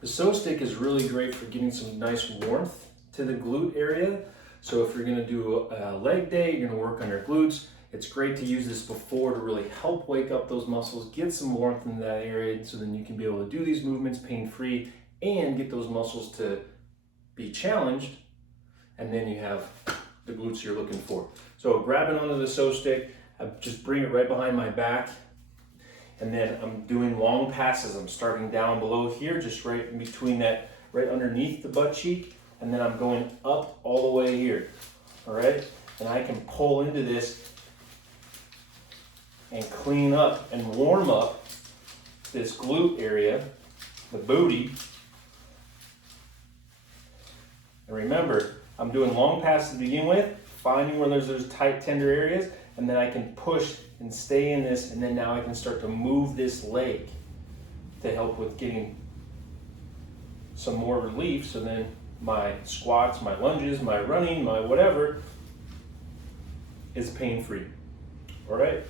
The sew stick is really great for getting some nice warmth to the glute area. So if you're gonna do a leg day, you're gonna work on your glutes, it's great to use this before to really help wake up those muscles, get some warmth in that area, so then you can be able to do these movements pain-free and get those muscles to be challenged, and then you have the glutes you're looking for. So grabbing onto the sew stick, I just bring it right behind my back, and then I'm doing long passes. I'm starting down below here, just right in between that, right underneath the butt cheek, and then I'm going up all the way here, all right? And I can pull into this and clean up and warm up this glute area, the booty. And remember, I'm doing long passes to begin with, finding where there's those tight, tender areas, and then I can push and stay in this, and then now I can start to move this leg to help with getting some more relief. So then my squats, my lunges, my running, my whatever is pain-free, all right?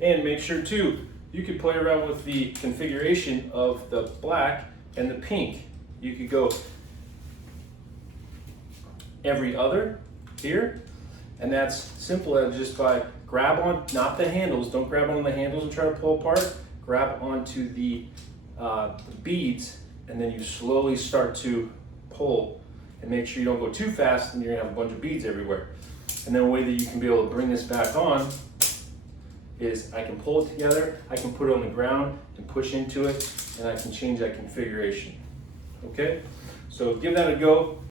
And make sure too, you could play around with the configuration of the black and the pink. You could go every other here, and that's simple as just by grab on, not the handles, don't grab on the handles and try to pull apart, grab onto the beads, and then you slowly start to pull, and make sure you don't go too fast and you're gonna have a bunch of beads everywhere. And then a way that you can be able to bring this back on is I can pull it together, I can put it on the ground and push into it, and I can change that configuration. Okay, so give that a go.